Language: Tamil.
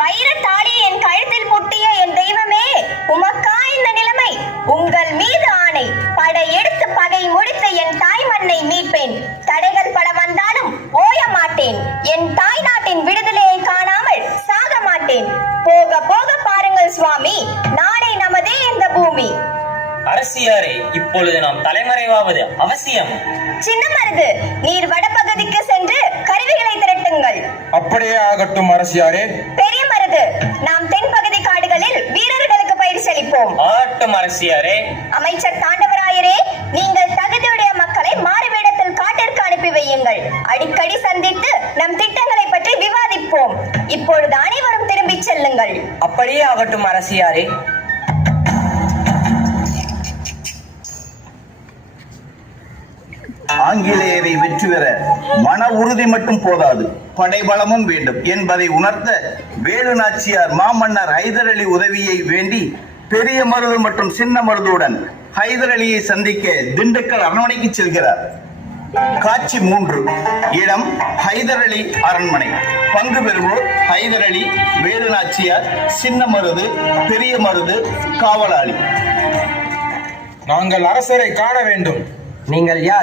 வைர தாலி என் கழுத்தில் புட்டிய என் தெய்வமே, உமக்கா இந்த நிலைமை? உங்கள் மீது ஆணை, படையெடுத்து பகை முடித்து என் தாய் மண்ணை மீட்பேன். தடைகள் பல வந்தாலும் ஓய மாட்டேன். என் தாய் நாட்டின் விடுதலையை காணாமல் சாக மாட்டேன். போக போக பாருங்கள் சுவாமி, நாளை நமதே இந்த பூமி. அரசியாரே, இப்பொழுது நாம் தலைமறைவாவது அவசியம். சின்ன மருது, நீர் வடபகுதிக்கு சென்று கருவிகளை திரட்டுங்கள். அப்படியே ஆகட்டும் அரசியாரே. பெரிய மருது, நாம் தென்பகுதி காடுகளில் வீரர்களுக்கு பயிற்சி அளிப்போம். ஆகட்டும் அரசியாரே. அமைச்சர் தாண்டவராயரே, நீங்கள் தகுதியுடைய மக்களை மாறுவேடத்தில் காட்டிற்கு அனுப்பி வையுங்கள். அடிக்கடி சந்தித்து நம் திட்டங்களை பற்றி விவாதிப்போம். இப்பொழுது அனைவரும் திரும்பி செல்லுங்கள். அப்படியே ஆகட்டும் அரசியாரே. ஆங்கிலேயரை வெற்றி பெற மன உறுதி மட்டும் போதாது, படைபலமும் வேண்டும் என்பதை உணர்த்த வேலு நாச்சியார் மாமன்னர் ஹைதர் அலி உதவியை வேண்டி பெரிய மருது மற்றும் சின்ன மருதுடன் ஹைதர் அலியை சந்திக்க திண்டுக்கல் அரண்மனைக்கு செல்கிறார். காட்சி 3. இடம் ஹைதர் அலி அரண்மனை. பங்கு பெறுவோர் ஹைதர் அலி, வேலு நாச்சியார், சின்ன மருது, பெரிய மருது, காவலாளி. நாங்கள் அரசரை காண வேண்டும். நீங்கள் யார்?